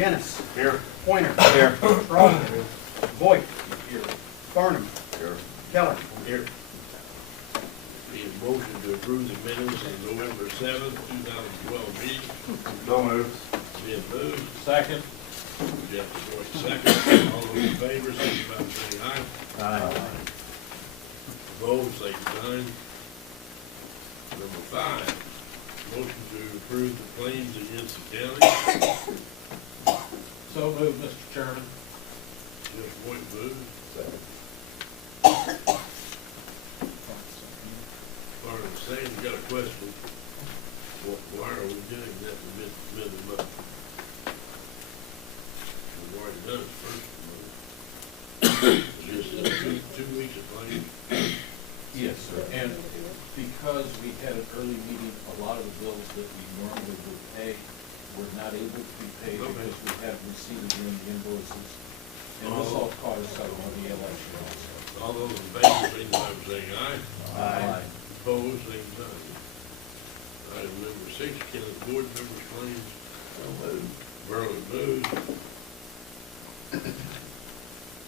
Dennis. Here. Pointer. Here. Crosby. Voigt. Here. Farnham. Here. Keller. Here. Need a motion to approve the minutes of November 7th, 2012 meeting. So moved. Been moved. Second. Jeff Boyd, second. All those in favor, signify by saying aye. Aye. Opposed, same sign. Number 5, motion to approve the claims against the county. So moved, Mr. Chairman. Jeff Boyd moved. Barnum second. Got a question. Why are we doing that in mid of the month? We've already done it first of the month. This is two weeks of claims. Yes, sir, and because we had an early meeting, a lot of the bills that we normally would pay were not able to be paid Okay. because we hadn't received in the invoices. And this all caused some of the election also. All those in favor, signify by saying aye. Aye. Opposed, same sign. Item number 6, Kenneth Board members' claims. So moved. Burley moves.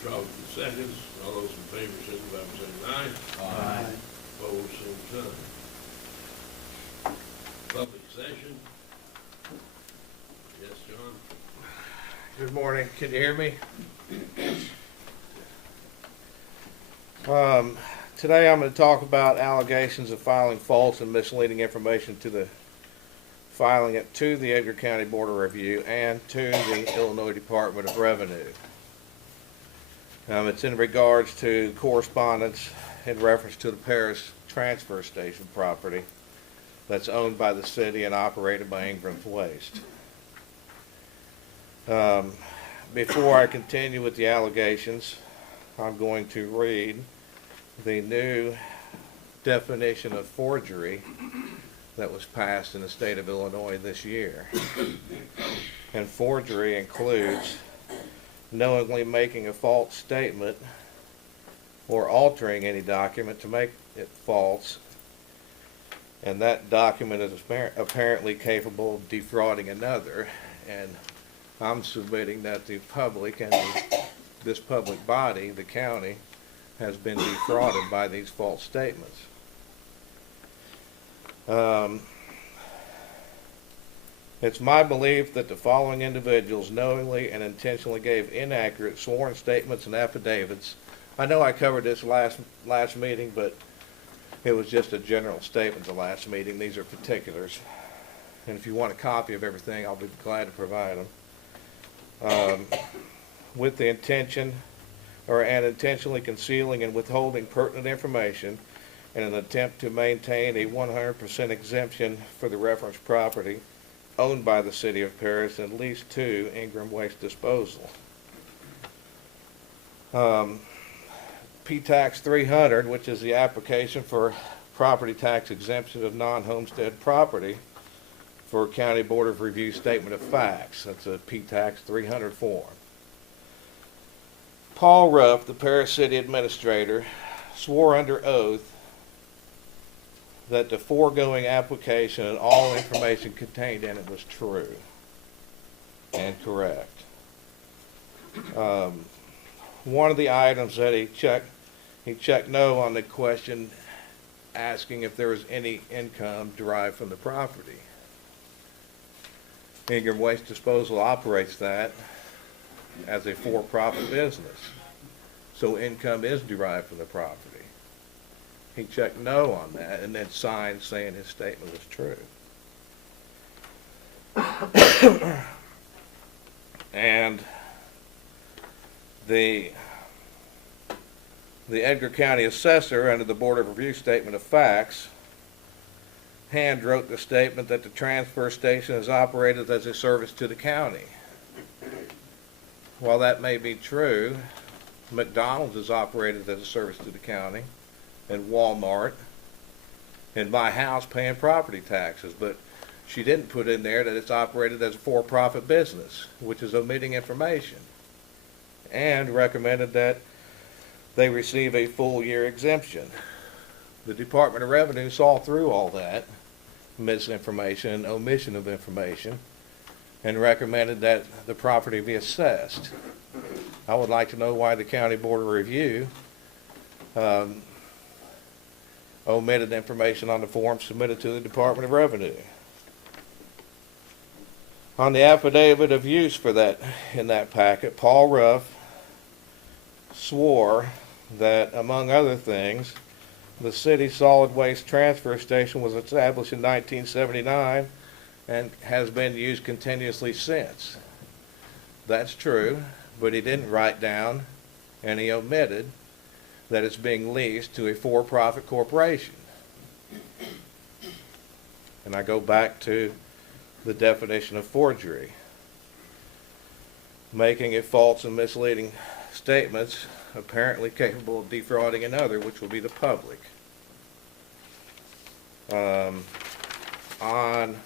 Crosby seconds. All those in favor, signify by saying aye. Aye. Opposed, same sign. Public session. Yes, John? Good morning, can you hear me? Today I'm going to talk about allegations of filing false and misleading information to the Edgar County Board of Review and to the Illinois Department of Revenue. It's in regards to correspondence in reference to the Paris transfer station property that's owned by the city and operated by Ingram's Waste. Before I continue with the allegations, I'm going to read the new definition of forgery that was passed in the state of Illinois this year. And forgery includes knowingly making a false statement or altering any document to make it false, and that document is apparently capable of defrauding another. And I'm submitting that the public and this public body, the county, has been defrauded by these false statements. It's my belief that the following individuals knowingly and intentionally gave inaccurate sworn statements and affidavits. I know I covered this last meeting, but it was just a general statement the last meeting. These are particulars. And if you want a copy of everything, I'll be glad to provide them. With the intention and intentionally concealing and withholding pertinent information in an attempt to maintain a 100% exemption for the reference property owned by the City of Paris and leased to Ingram Waste Disposal. P-Tax 300, which is the application for property tax exemption of non-homestead property for County Board of Review Statement of Facts. That's a P-Tax 300 form. Paul Ruff, the Paris City Administrator, swore under oath that the foregoing application and all information contained in it was true and correct. One of the items that he checked no on the question asking if there was any income derived from the property. Ingram Waste Disposal operates that as a for-profit business, so income is derived from the property. He checked no on that and then signed saying his statement was true. And the Edgar County Assessor, under the Board of Review Statement of Facts, hand wrote the statement that the transfer station is operated as a service to the county. While that may be true, McDonald's is operated as a service to the county, and Walmart, and my house paying property taxes, but she didn't put in there that it's operated as a for-profit business, which is omitting information, and recommended that they receive a full year exemption. The Department of Revenue saw through all that misinformation and omission of information and recommended that the property be assessed. I would like to know why the County Board of Review omitted information on the form submitted to the Department of Revenue. On the affidavit of use for that, in that packet, Paul Ruff swore that, among other things, the city solid waste transfer station was established in 1979 and has been used continuously since. That's true, but he didn't write down, and he omitted, that it's being leased to a for-profit corporation. And I go back to the definition of forgery. Making a false and misleading statements apparently capable of defrauding another, which will be the public. On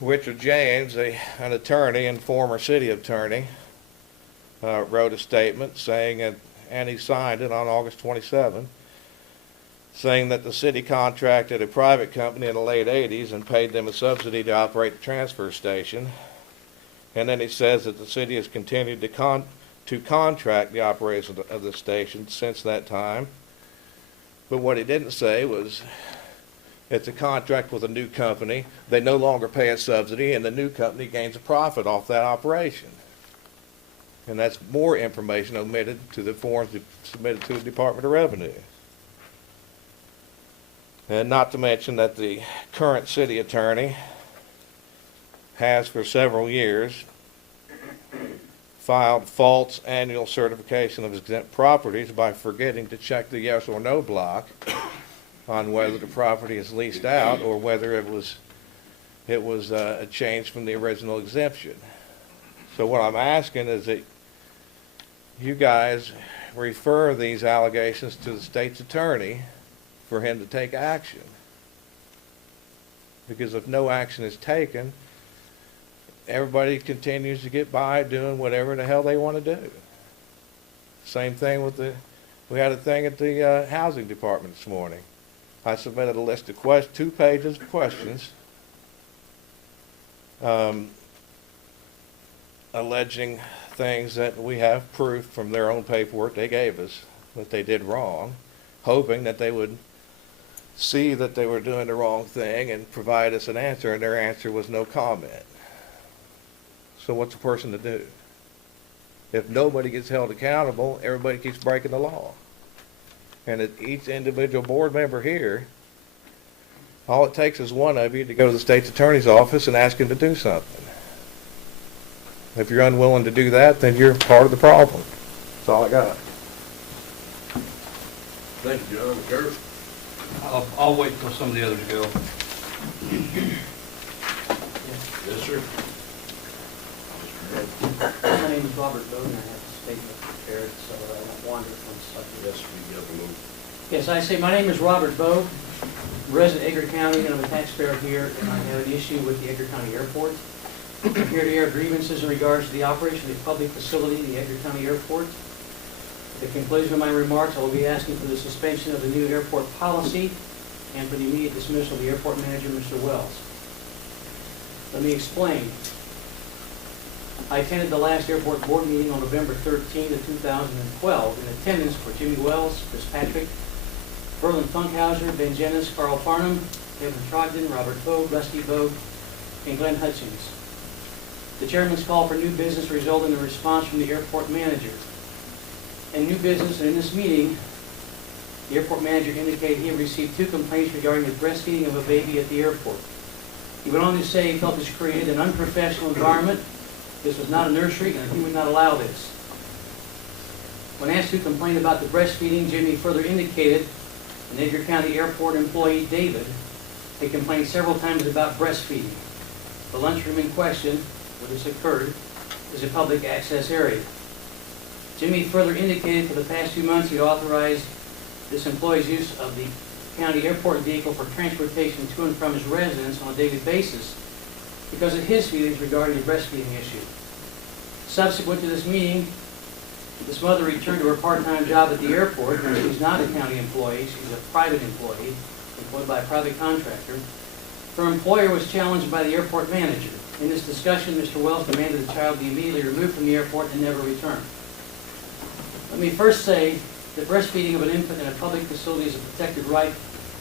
Richard James, an attorney and former city attorney, wrote a statement saying, and he signed it on August 27, saying that the city contracted a private company in the late 80s and paid them a subsidy to operate the transfer station. And then he says that the city has continued to contract the operation of the station since that time. But what he didn't say was it's a contract with a new company. They no longer pay a subsidy, and the new company gains a profit off that operation. And that's more information omitted to the forms submitted to the Department of Revenue. And not to mention that the current city attorney has for several years filed false annual certification of exempt properties by forgetting to check the yes or no block on whether the property is leased out or whether it was a change from the original exemption. So what I'm asking is that you guys refer these allegations to the state's attorney for him to take action. Because if no action is taken, everybody continues to get by doing whatever the hell they want to do. Same thing with we had a thing at the housing department this morning. I submitted a list of 2 pages of questions alleging things that we have proof from their own paperwork they gave us that they did wrong, hoping that they would see that they were doing the wrong thing and provide us an answer, and their answer was no comment. So what's a person to do? If nobody gets held accountable, everybody keeps breaking the law. And each individual board member here, all it takes is one of you to go to the state's attorney's office and ask him to do something. If you're unwilling to do that, then you're part of the problem. That's all I got. Thank you, John. Kurt? I'll wait till some of the others go. Yes, sir. My name is Robert Bowden. I have a statement prepared so that I won't wander from the subject. Yes, we got a little. Yes, I say, my name is Robert Bowden, resident of Edgar County, and I'm a taxpayer here, and I have an issue with the Edgar County Airport. I'm here to air grievances in regards to the operation of the public facility, the Edgar County Airport. At the conclusion of my remarks, I will be asking for the suspension of the new airport policy and for the immediate dismissal of the airport manager, Mr. Wells. Let me explain. I attended the last airport board meeting on November 13th of 2012. In attendance were Jimmy Wells, Chris Patrick, Berlin Funkhauser, Ben Jennis, Carl Farnham, Kevin Trogdon, Robert Vogt, Rusty Vogt, and Glenn Hutchins. The chairman's call for new business resulted in a response from the airport manager. In new business and in this meeting, the airport manager indicated he had received 2 complaints regarding the breastfeeding of a baby at the airport. He went on to say he felt this created an unprofessional environment. This was not a nursery, and he would not allow this. When asked who complained about the breastfeeding, Jimmy further indicated an Edgar County Airport employee, David, had complained several times about breastfeeding. The lunchroom in question, where this occurred, is a public access area. Jimmy further indicated for the past 2 months he authorized this employee's use of the county airport vehicle for transportation to and from his residence on a daily basis because of his feelings regarding the breastfeeding issue. Subsequent to this meeting, this mother returned to her part-time job at the airport. She's not a county employee, she's a private employee, employed by a private contractor. Her employer was challenged by the airport manager. In this discussion, Mr. Wells demanded the child be immediately removed from the airport and never return. Let me first say that breastfeeding of an infant in a public facility is a protected right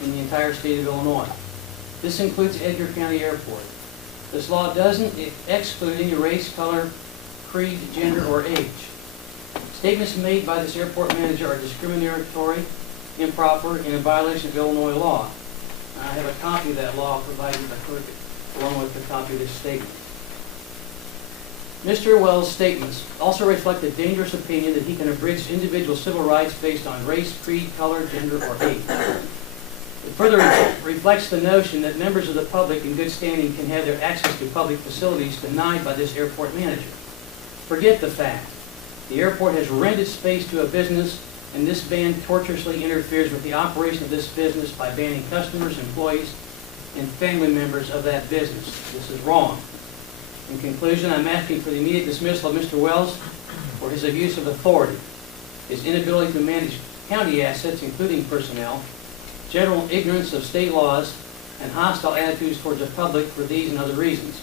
in the entire state of Illinois. This includes Edgar County Airport. This law doesn't exclude any race, color, creed, gender, or age. Statements made by this airport manager are discriminatory, improper, and in violation of Illinois law. I have a copy of that law provided by clerk along with a copy of this statement. Mr. Wells' statements also reflect a dangerous opinion that he can abridge individual civil rights based on race, creed, color, gender, or age. It further reflects the notion that members of the public in good standing can have their access to public facilities denied by this airport manager. Forget the fact. The airport has rented space to a business, and this ban tortuously interferes with the operation of this business by banning customers, employees, and family members of that business. This is wrong. In conclusion, I'm asking for the immediate dismissal of Mr. Wells for his abuse of authority, his inability to manage county assets, including personnel, general ignorance of state laws, and hostile attitudes towards the public for these and other reasons.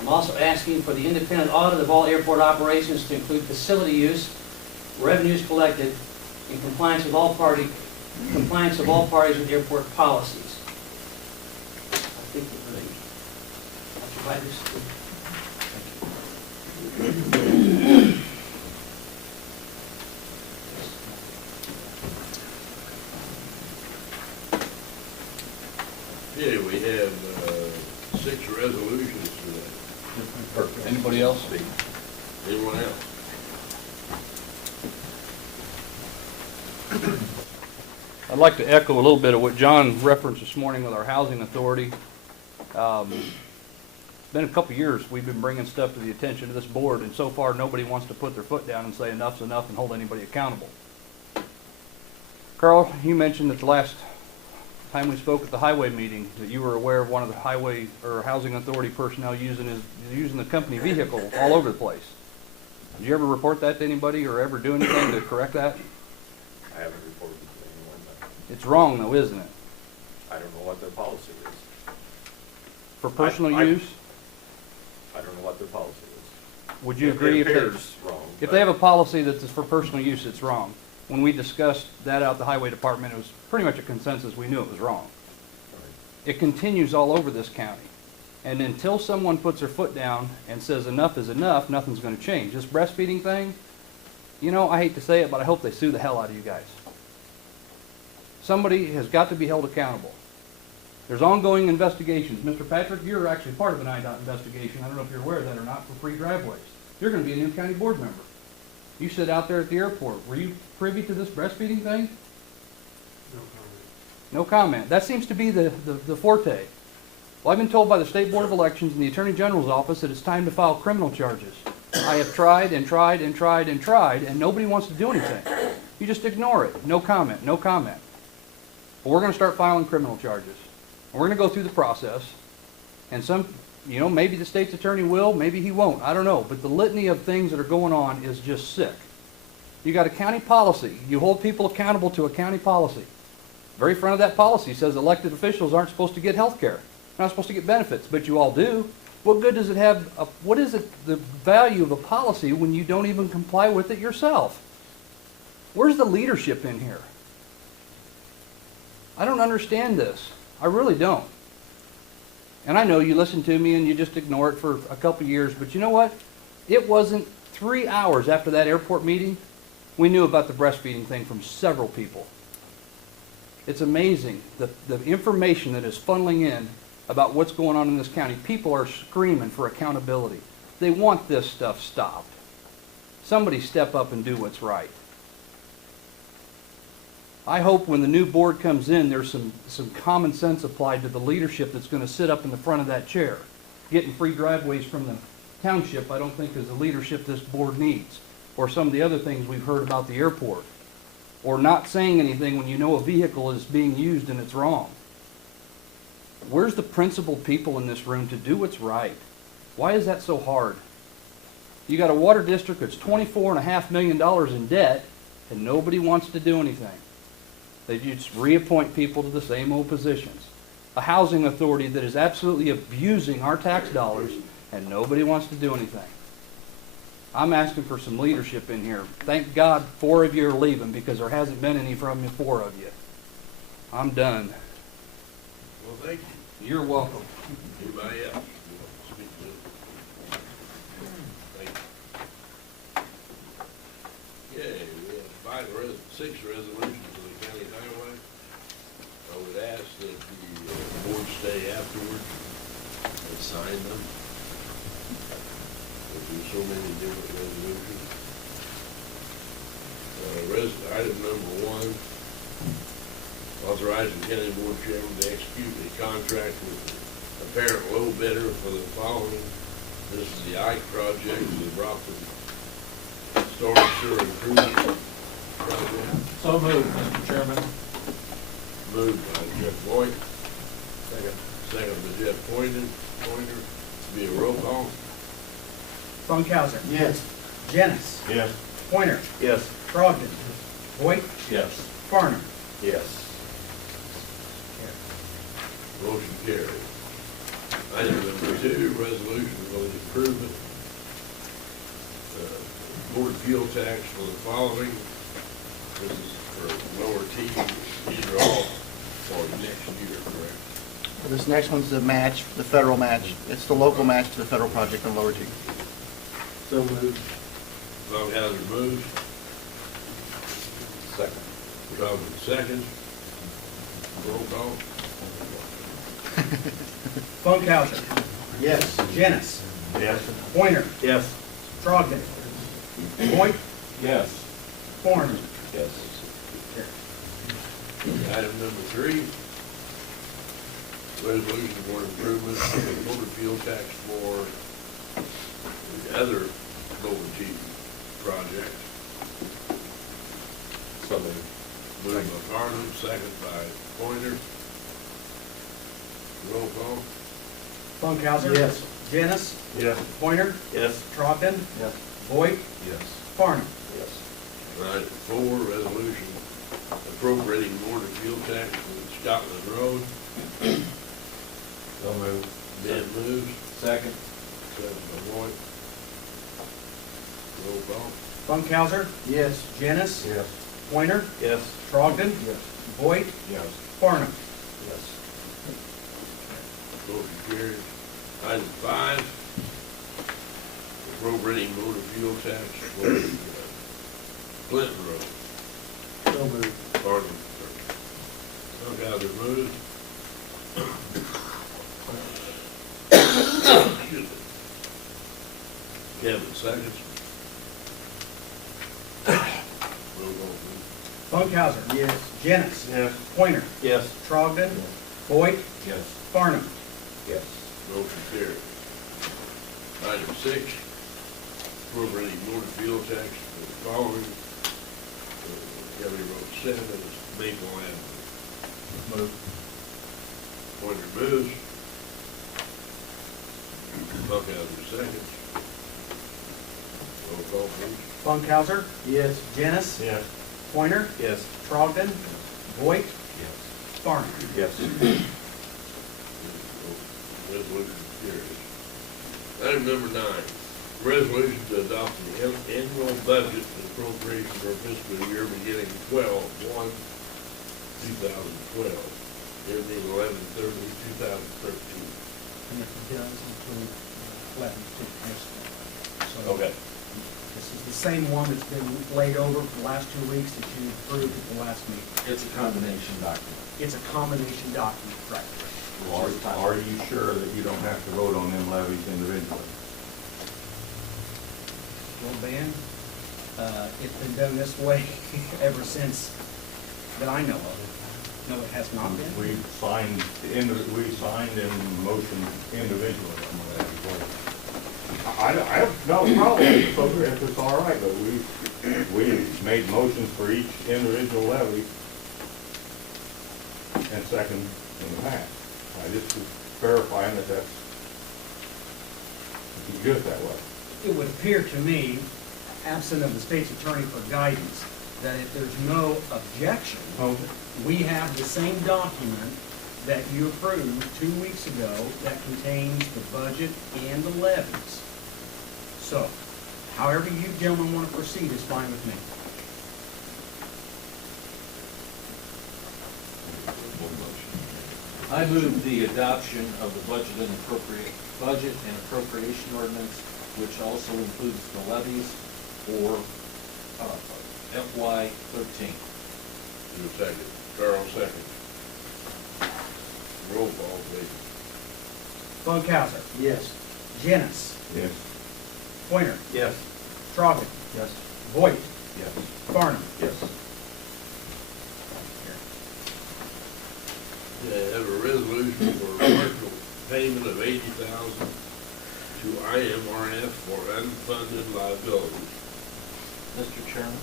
I'm also asking for the independent audit of all airport operations to include facility use, revenues collected, and compliance of all parties with airport policies. I think we're ready. I'll provide this. Yeah, we have 6 resolutions today. Perfect. Anybody else? Anyone else? I'd like to echo a little bit of what John referenced this morning with our housing authority. It's been a couple years we've been bringing stuff to the attention of this board, and so far nobody wants to put their foot down and say enough's enough and hold anybody accountable. Carl, you mentioned that the last time we spoke at the highway meeting that you were aware of one of the highway or housing authority personnel using the company vehicle all over the place. Did you ever report that to anybody or ever do anything to correct that? I haven't reported to anyone, but It's wrong though, isn't it? I don't know what their policy is. For personal I- use? I don't know what their policy is. Would you It agree if appears wrong, if but they have a policy that's for personal use, it's wrong? When we discussed that out at the highway department, it was pretty much a consensus, we knew it was wrong. It continues all over this county. And until someone puts their foot down and says enough is enough, nothing's gonna change. This breastfeeding thing, you know, I hate to say it, but I hope they sue the hell out of you guys. Somebody has got to be held accountable. There's ongoing investigations. Mr. Patrick, you're actually part of an IDOT investigation. I don't know if you're aware of that or not, for free driveways. You're gonna be a new county board member. You sit out there at the airport. Were you privy to this breastfeeding thing? No comment. That seems to be the forte. Well, I've been told by the State Board of Elections and the Attorney General's office that it's time to file criminal charges. I have tried and tried and tried and tried, and nobody wants to do anything. You just ignore it. No comment, no comment. But we're going to start filing criminal charges. And we're going to go through the process. And maybe the state's attorney will, maybe he won't. I don't know. But the litany of things that are going on is just sick. You got a county policy. You hold people accountable to a county policy. The very front of that policy says elected officials aren't supposed to get health care. They're not supposed to get benefits, but you all do. What good does it have? What is the value of a policy when you don't even comply with it yourself? Where's the leadership in here? I don't understand this. I really don't. And I know you listen to me and you just ignore it for a couple years, but you know what? It wasn't 3 hours after that airport meeting, we knew about the breastfeeding thing from several people. It's amazing the information that is funneling in about what's going on in this county. People are screaming for accountability. They want this stuff stopped. Somebody step up and do what's right. I hope when the new board comes in, there's some common sense applied to the leadership that's going to sit up in the front of that chair. Getting free driveways from the township, I don't think is the leadership this board needs. Or some of the other things we've heard about the airport. Or not saying anything when you know a vehicle is being used and it's wrong. Where's the principled people in this room to do what's right? Why is that so hard? You got a water district that's $24.5 million in debt, and nobody wants to do anything. They just reappoint people to the same old positions. a housing authority that is absolutely abusing our tax dollars, and nobody wants to do anything. I'm asking for some leadership in here. Thank God 4 of you are leaving, because there hasn't been any from the 4 of you. I'm done. Well, thank you. You're welcome. Anybody else? Speak to it. Thank you. Okay, we have 6 resolutions of the county highway. I would ask that the board stay afterwards and sign them. There's so many different resolutions. Item number 1, authorizing county board chairman to execute a contract with apparent low bidder for the following. This is the Ike project, the Brockton Storm Sewer Improvement Project. So moved, Mr. Chairman. Moved by Jeff Boyd. Second by Jeff Pointer. Be a roll call. Funkhauser. Yes. Jennings. Yes. Pointer. Yes. Trogdon. Voight. Yes. Farnum. Yes. Motion carried. Item number 2, resolution for the improvement, board fuel tax for the following. This is for lower T. These are all for next year, correct? This next one's the match, the federal match. It's the local match to the federal project on Lower T. So moved. Funkhauser moves. Second. Trogdon seconds. Roll call. Funkhauser. Yes. Jennings. Yes. Pointer. Yes. Trogdon. Voight. Yes. Farnum. Yes. Item number 3, resolution for improvement of the motor fuel tax for the other lower T project. So moved. Moved by Farnum, second by Pointer. Roll call. Funkhauser. Yes. Jennings. Yes. Pointer. Yes. Trogdon. Yes. Voight. Yes. Farnum. Yes. Item 4, resolution appropriating motor fuel tax for Scotland Road. So moved. Ben moves, Second. second by White. Roll call. Funkhauser. Yes. Jennings. Yes. Pointer. Yes. Trogdon. Yes. Voight. Yes. Farnum. Yes. Motion carries. Item 5, appropriating motor fuel tax for Clinton Road. So moved. Farnum. Funkhauser moves. Excuse me. Kevin seconds. Roll call, please. Funkhauser. Yes. Jennings. Yes. Pointer. Yes. Trogdon. Voight. Yes. Farnum. Yes. Motion carried. Item 6, appropriating motor fuel tax for the following. County Road 7 is Maple Avenue. Move. Pointer moves. Funkhauser seconds. Roll call, please. Funkhauser. Yes. Jennings. Yes. Pointer. Yes. Trogdon. Voight. Yes. Farnum. Yes. Resolution carries. Item number 9, resolution to adopt the annual budget and appropriation for fiscal year beginning 12/1/2012, ending 11/30/2013. And it does include Flatton City High School. So Okay. this is the same one that's been laid over for the last 2 weeks that you approved at the last meeting. It's a combination document. It's a combination document, right? Are you sure that you don't have to vote on them levies individually? Well, Ben, it's been done this way ever since that I know of. No, it has not been. We signed and motioned individually on the levy vote. I have no problem if it's all right, but we made motions for each individual levy and second in the past. I just was verifying that that's good that way. It would appear to me, absent of the state's attorney for guidance, that if there's no objection, Okay. we have the same document that you approved 2 weeks ago that contains the budget and the levies. So, however you gentlemen want to proceed is fine with me. I move the adoption of the budget and appropriation ordinance, which also includes the levies for FY 13. Do a second. Carl, second. Roll call, please. Funkhauser. Yes. Jenness. Yes. Pointer. Yes. Trogdon. Yes. Voight. Yes. Farnum. Yes. Have a resolution for partial payment of $80,000 to IMRF for unfunded liabilities. Mr. Chairman?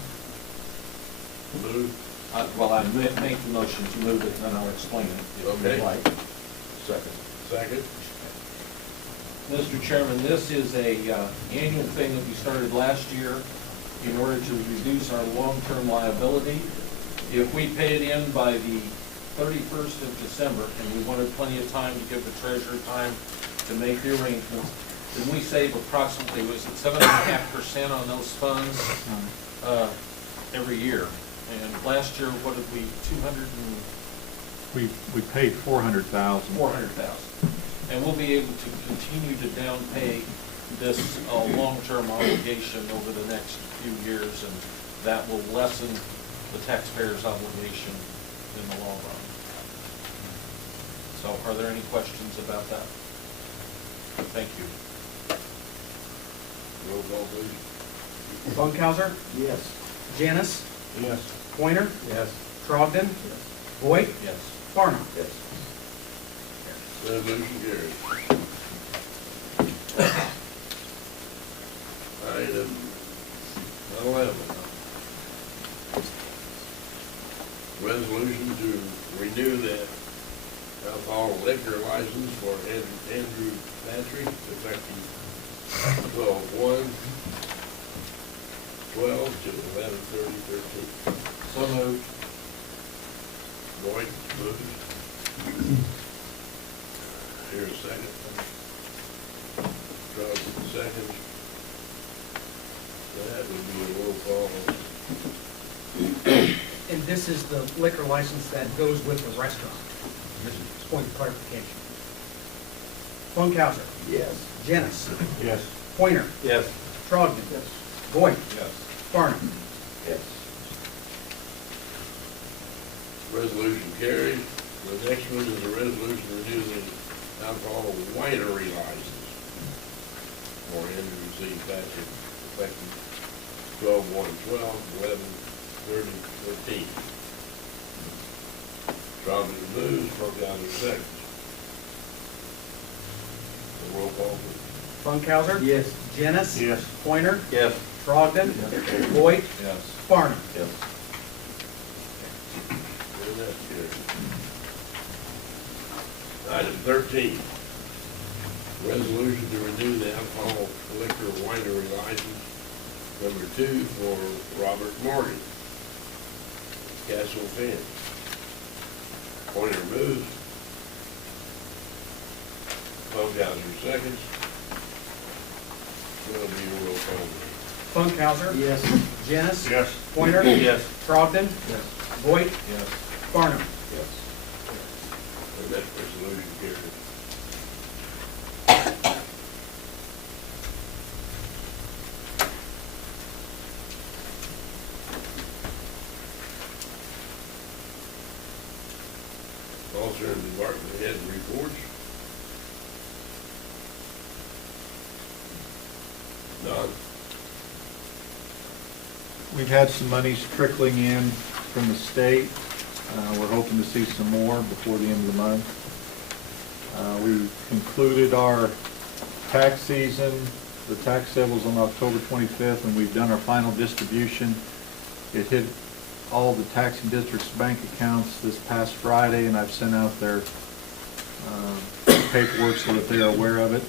Move. Well, I make the motion to move it, and then I'll explain it if Okay. you'd like. Second. Second. Mr. Chairman, this is a annual thing that we started last year in order to reduce our long-term liability. If we pay it in by the 31st of December, and we wanted plenty of time to give the treasurer time to make the arrangements, then we save approximately, was it 7.5% on those funds every year? And last year, what did we, 200 and... We paid 400,000. 400,000. And we'll be able to continue to down pay this long-term obligation over the next few years, and that will lessen the taxpayer's obligation in the long run. So are there any questions about that? Thank you. Roll call, please. Funkhauser. Yes. Jenness. Yes. Pointer. Yes. Trogdon. Voight. Yes. Farnum. Yes. Resolution carries. Item 11. Resolution to renew the alcohol liquor license for Andrew Patrick, effective 12/1/12 to 11/30/13. So moved. Boyd moves. Here a second. Crosby seconds. That would be a roll call. And this is the liquor license that goes with the restaurant. Just point of clarification. Funkhauser. Yes. Jenness. Yes. Pointer. Yes. Trogdon. Yes. Voight. Yes. Farnum. Yes. Resolution carried. The next one is a resolution to renew the alcohol winery license for Andrew Z. Patrick, effective 12/1/12, 11/30/13. Trogdon moves, Funkhauser seconds. The roll call, please. Funkhauser. Yes. Jenness. Yes. Pointer. Yes. Trogdon. Voight. Yes. Farnum. Yes. And that's carried. Item 13, resolution to renew the alcohol liquor winery license number 2 for Robert Morgan, Castle Finn. Pointer moves. Funkhauser seconds. Will be a roll call. Funkhauser. Yes. Jenness. Yes. Pointer. Yes. Trogdon. Yes. Voight. Yes. Farnum. Yes. And that resolution carried. Officer and department head reports. None. We've had some monies trickling in from the state. We're hoping to see some more before the end of the month. We concluded our tax season. The tax sale was on October 25th, and we've done our final distribution. It hit all the taxing districts' bank accounts this past Friday, and I've sent out their paperwork so that they are aware of it.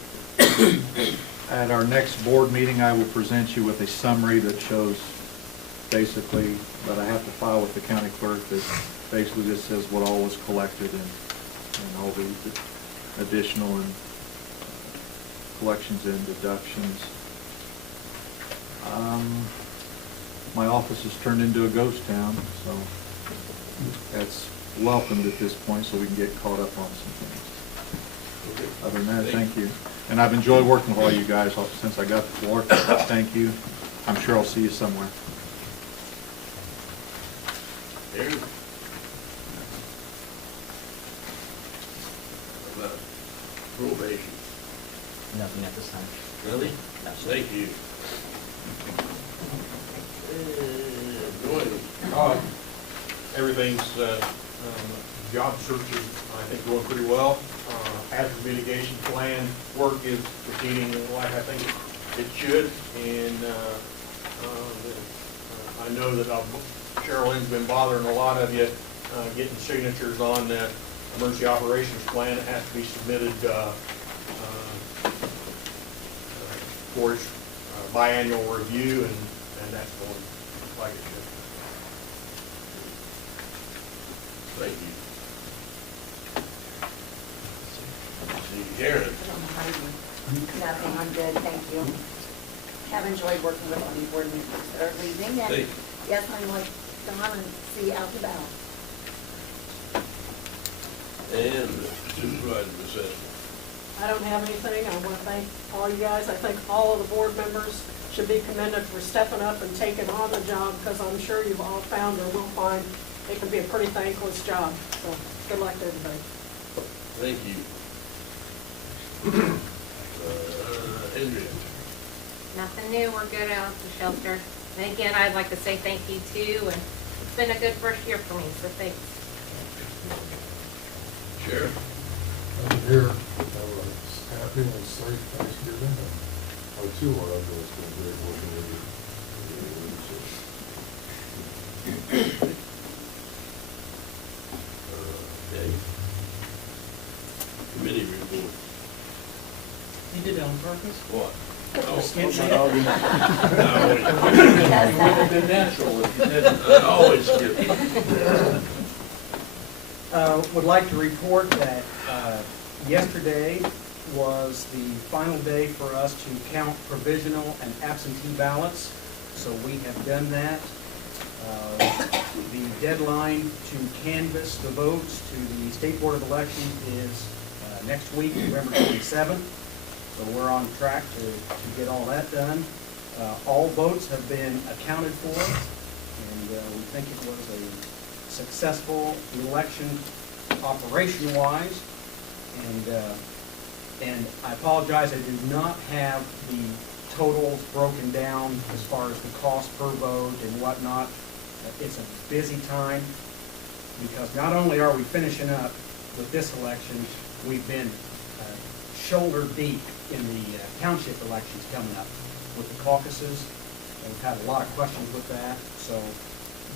At our next board meeting, I will present you with a summary that shows basically, but I have to file with the county clerk, that basically just says what all was collected and and all these additional and collections and deductions. My office has turned into a ghost town, so that's welcomed at this point, so we can get caught up on some things. Okay. Other than that, thank you. And I've enjoyed working with all you guys since I got the floor. Thank you. I'm sure I'll see you somewhere. Aaron? About probation. Nothing at this time. Really? No. Thank you. Joy. Everything's, job search is, I think, going pretty well. Hazard mitigation plan work is proceeding like I think it should, and, I know that Sherilyn's been bothering a lot of you, getting signatures on the emergency operations plan. It has to be submitted, for its biannual review, and that's going like it should. Thank you. See, Karen? Nothing, I'm good, thank you. Have enjoyed working with all the board members that are leaving, Thank and you. yes, I'm like Don and see out and about. And Supervisor Bissett. I don't have anything. I want to thank all you guys. I think all of the board members should be commended for stepping up and taking on the job, because I'm sure you've all found or will find it can be a pretty thankless job. So good luck to everybody. Thank you. Andrea. Nothing new, we're good out at the shelter. And again, I'd like to say thank you too, and it's been a good first year for me, so thanks. Sheriff. I'm here, have a happy and safe Thanksgiving, and I too want to go, it's been great working with you. Dave. Committee report. You did it on purpose? What? The skin Oh, shape? no. It would have been natural if you didn't. I always skip. Would like to report that yesterday was the final day for us to count provisional and absentee ballots, so we have done that. The deadline to canvass the votes to the State Board of Elections is next week, November 27th, so we're on track to get all that done. All votes have been accounted for, and we think it was a successful election operation-wise, and I apologize, I do not have the totals broken down as far as the cost per vote and whatnot. It's a busy time, because not only are we finishing up with this election, we've been shoulder deep in the township elections coming up with the caucuses. We've had a lot of questions with that, so,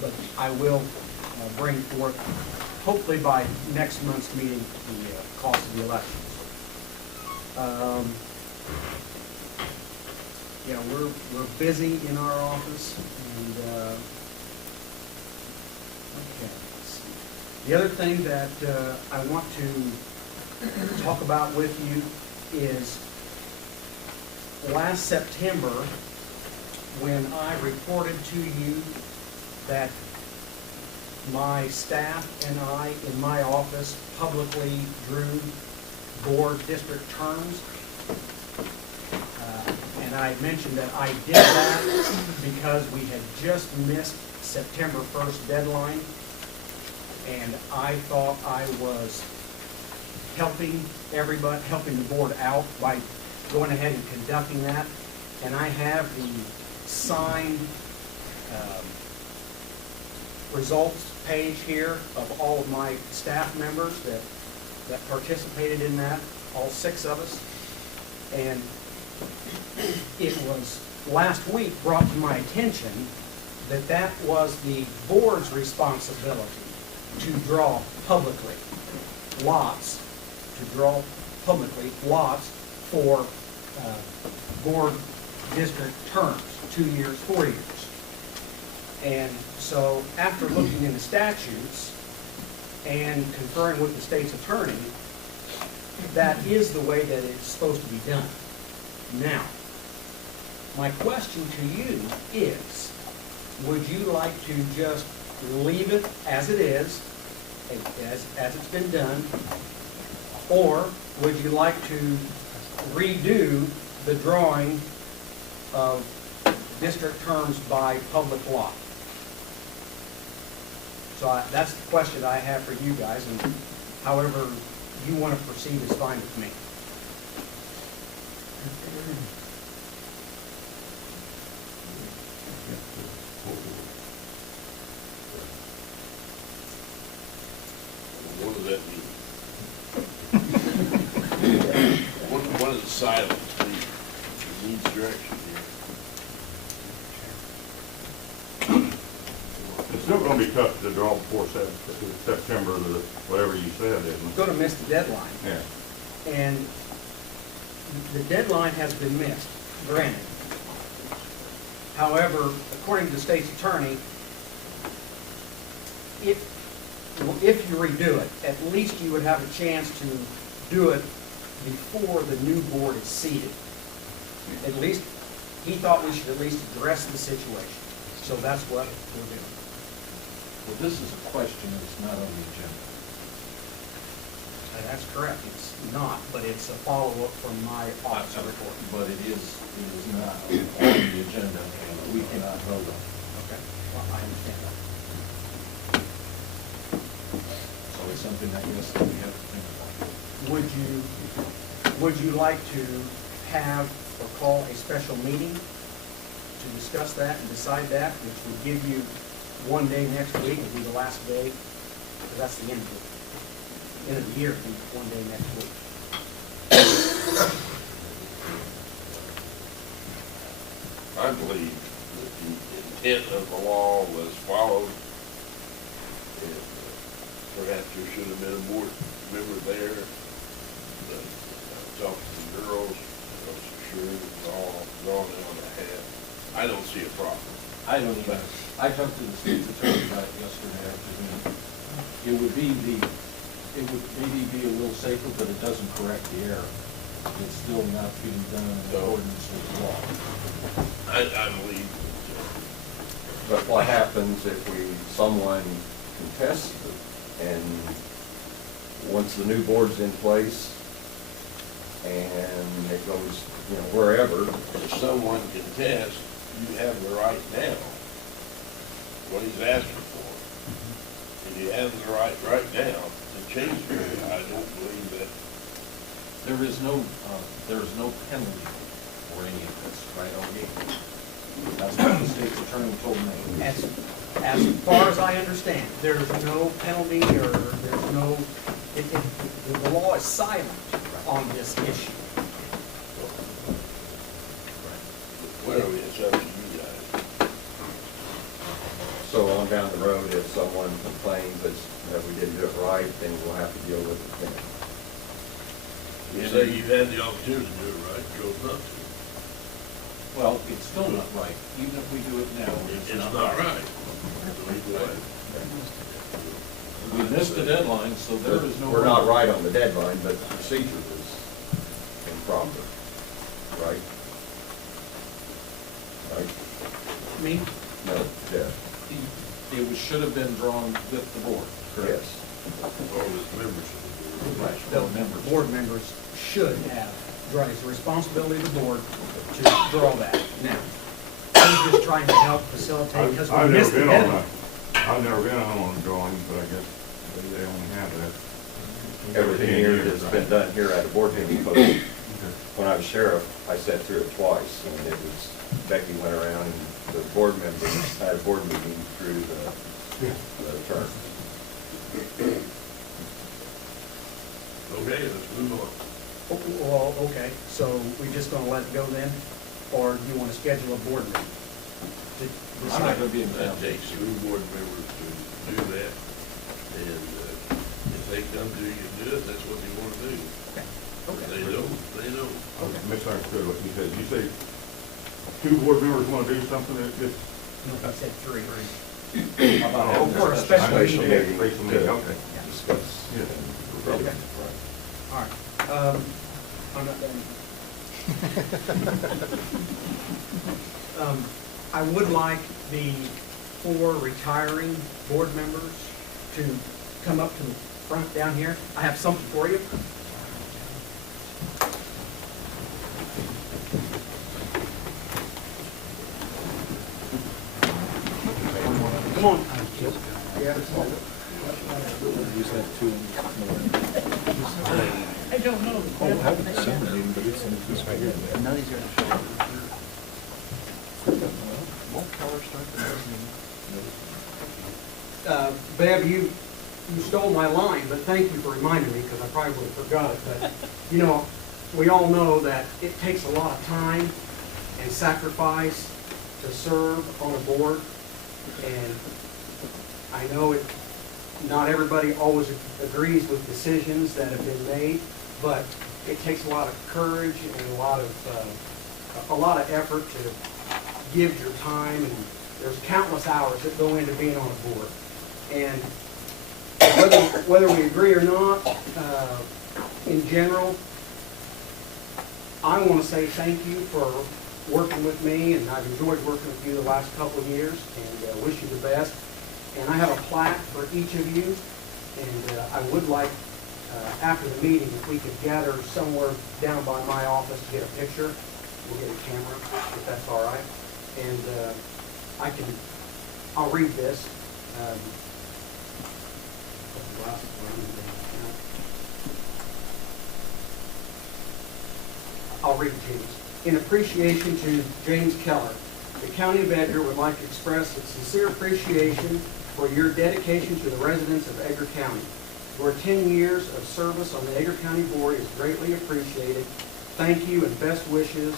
but I will bring forth, hopefully by next month's meeting, the cost of the elections. Yeah, we're busy in our office, and okay, let's see. The other thing that I want to talk about with you is last September, when I reported to you that my staff and I in my office publicly drew board district terms. And I mentioned that I did that because we had just missed September 1st deadline. And I thought I was helping everybody, helping the board out by going ahead and conducting that. And I have the signed results page here of all of my staff members that participated in that, all 6 of us. And it was last week brought to my attention that that was the board's responsibility to draw publicly lots, for board district terms, 2 years, 4 years. And so after looking in the statutes, and conferring with the state's attorney, that is the way that it's supposed to be done. Now, my question to you is, would you like to just leave it as it is, as it's been done, or would you like to redo the drawing of district terms by public law? So that's the question I have for you guys, and however you want to proceed is fine with me. What does that mean? What is the silence mean? It needs direction here. It's still gonna be tough to draw before September, or whatever you said, isn't it? Going to miss the deadline. Yeah. And the deadline has been missed, granted. However, according to the state's attorney, if you redo it, at least you would have a chance to do it before the new board is seated. At least, he thought we should at least address the situation. So that's what we're doing. Well, this is a question that's not on the agenda. And that's correct, it's not, but it's a follow-up from my officer report. But it is not on the agenda, and we cannot vote on it. Okay, well, I understand that. So it's something I guess that we have to think about. Would you like to have or call a special meeting to discuss that and decide that, which would give you one day next week, would be the last day, because that's the end of the year, would be one day next week. I believe that the intent of the law was followed. And perhaps there should have been a board member there. But I talked to the girls, I was sure it was all drawn on a hat. I don't see a problem. I don't either. I talked to the state's attorney about it yesterday afternoon. It would maybe be a little safer, but it doesn't correct the error. It's still not being done in accordance with the law. I believe. But what happens if someone contests it, and once the new board's in place, and it goes, wherever? If someone contests, you have the right now, what he's asking for. And you have the right now to change it. I don't believe that. There is no penalty for any of this, right, okay? That's what the state's attorney told me. As far as I understand, there's no penalty or there's no, the law is silent on this issue. Well, it's up to you guys. So on down the road, if someone complains that we didn't do it right, then we'll have to deal with it then. You say you had the opportunity to do it right, chose not to. Well, it's still not right, even if we do it now. It's not right. We missed the deadline, so there is no. We're not right on the deadline, but the procedure is improper, right? Right? Me? No, yeah, Should have been drawn with the board, correct? yes. Or with members of the board. Right, the members. Board members should have, right, it's the responsibility of the board to draw that. Now, I'm just trying to help facilitate, because we I've never missed the been on deadline. I've never been on a drawing, but I guess they only have that. Everything here has been done here at a board meeting, but when I was sheriff, I sat through it twice, and it was, Becky went around, and the board members had a board meeting through the term. Okay, let's move on. Well, okay, so we just gonna let it go then? Or do you wanna schedule a board meeting? to I'm not decide? gonna be in That town. takes three board members to do that. And if they come to you and do it, that's what they want to do. If Okay. they don't, they don't. Okay, misunderstood what you said. You say two board members want to do something that just, No, I said three. Oh, for a special meeting. Special meeting, okay. Discuss. Yeah. Okay. All right. I'm not done. I would like the 4 retiring board members to come up to the front down here. I have something for you. Come on. Yeah. Use that too. I don't know. Oh, I have a December meeting, but it's in this right here. None of these are going to show. Won't Keller start the next meeting? Bev, you stole my line, but thank you for reminding me, because I probably would have forgot it. But, you know, we all know that it takes a lot of time and sacrifice to serve on a board. And I know not everybody always agrees with decisions that have been made, but it takes a lot of courage and a lot of effort to give your time, and there's countless hours that go into being on a board. And whether we agree or not, in general, I want to say thank you for working with me, and I've enjoyed working with you the last couple of years, and wish you the best. And I have a plaque for each of you, and I would like, after the meeting, if we could gather somewhere down by my office to get a picture. We'll get a camera, if that's all right. And I'll read this. I'll read it, James. In appreciation to James Keller, the County of Edgar would like to express its sincere appreciation for your dedication to the residents of Edgar County. Your 10 years of service on the Edgar County Board is greatly appreciated. Thank you and best wishes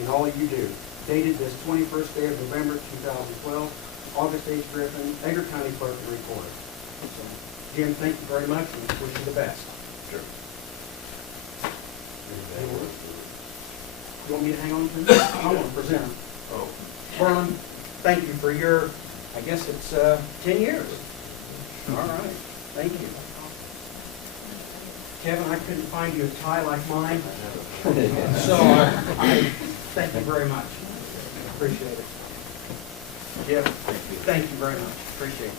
in all you do. Dated this 21st day of November 2012, August H. Griffin, Edgar County Clerk and Recorder. So, Jim, thank you very much and wish you the best. Sure. You want me to hang on to this? I want to present them. Oh. Vernon, thank you for your, I guess it's 10 years. All right, thank you. Kevin, I couldn't find you a tie like mine, so I thank you very much. Appreciate it. Jeff, thank you very much. Appreciate it.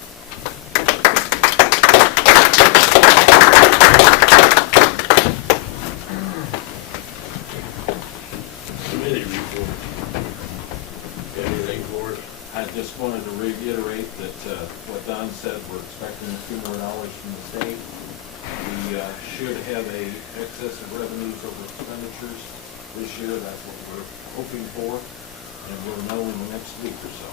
Committee report. Got anything for us? I just wanted to reiterate that what Don said, we're expecting a few more dollars from the state. We should have a excess of revenues over expenditures this year. That's what we're hoping for, and we'll know in the next week or so.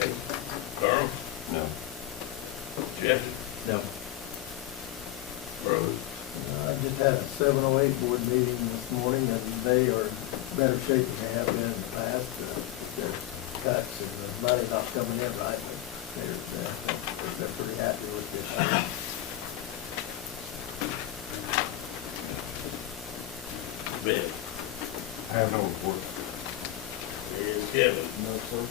Okay. Carl? No. Jeff? No. Rose? I just had a 708 board meeting this morning, and they are in better shape than they have been in the past. Their cuts and the money not coming in right, but they're pretty happy with this. Ben? I have no report. And Kevin? No, sir.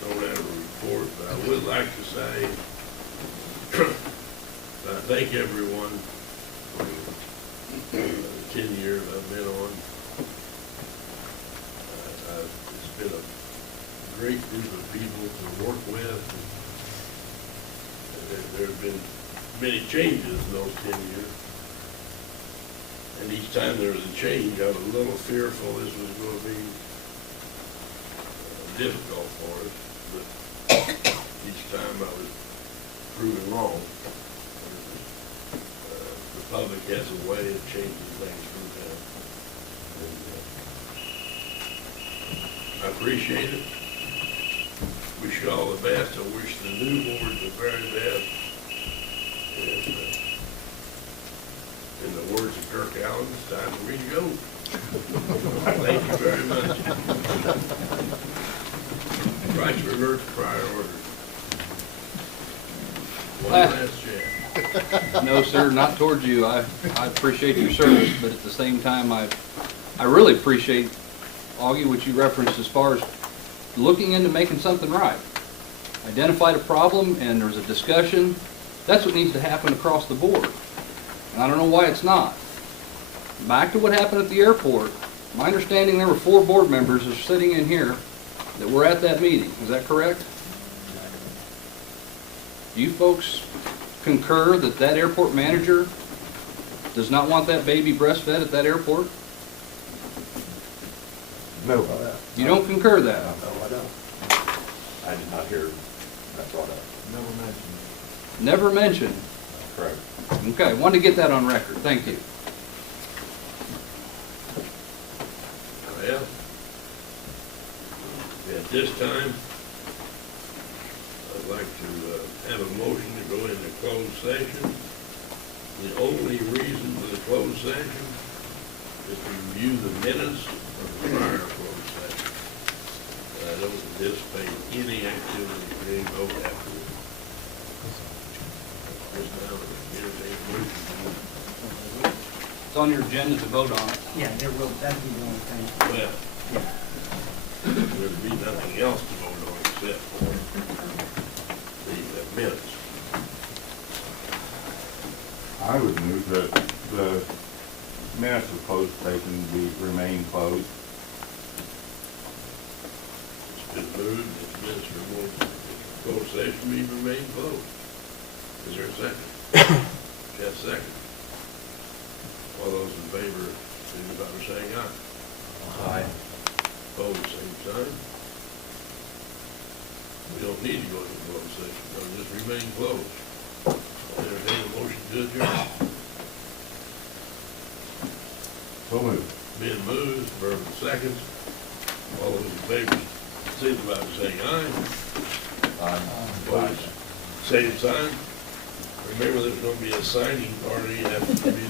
Don't have a report, but I would like to say, I thank everyone for the 10 years I've been on. It's been a great group of people to work with. There have been many changes in those 10 years. And each time there was a change, I was a little fearful this was going to be difficult for us, but each time I was proven wrong. The public has a way of changing things from them. And, I appreciate it. Wish you all the best. I wish the new board the very best. And, in the words of Kirk Allen, it's time for me to go. Thank you very much. Right, revert to prior order. One Ah. last chance. No, sir, not towards you. I appreciate your service, but at the same time, I really appreciate, Augie, what you referenced as far as looking into making something right. Identified a problem and there's a discussion. That's what needs to happen across the board. And I don't know why it's not. Back to what happened at the airport. My understanding, there were 4 board members that are sitting in here that were at that meeting. Is that correct? Do you folks concur that that airport manager does not want that baby breastfed at that airport? No. You don't concur that? No, I don't. I did not hear that brought up. Never mentioned. Correct. Okay, wanted to get that on record. Thank you. Well, at this time, I'd like to have a motion to go into closed session. The only reason for the closed session is to review the minutes of the prior closed session. I don't anticipate any activity for any vote afterwards. This now, entertain a motion. It's on your agenda to vote on it. Yeah, there will, that'd be the only thing. Well, Yeah. there'd be nothing else to vote on except for the minutes. I would move that the minutes of closed session remain closed. It's been moved that the minutes for closed session be remain closed. Is there a second? Yes, second. All those in favor, signify by saying aye. Aye. Opposed, same sign. We don't need to go into closed session, it'll just remain closed. I'll entertain a motion to adjourn. So moved. Been moved, Vernon seconds. All those in favor, signify by saying aye. Aye. Opposed, same sign. Remember, there's gonna be a signing party after the meeting.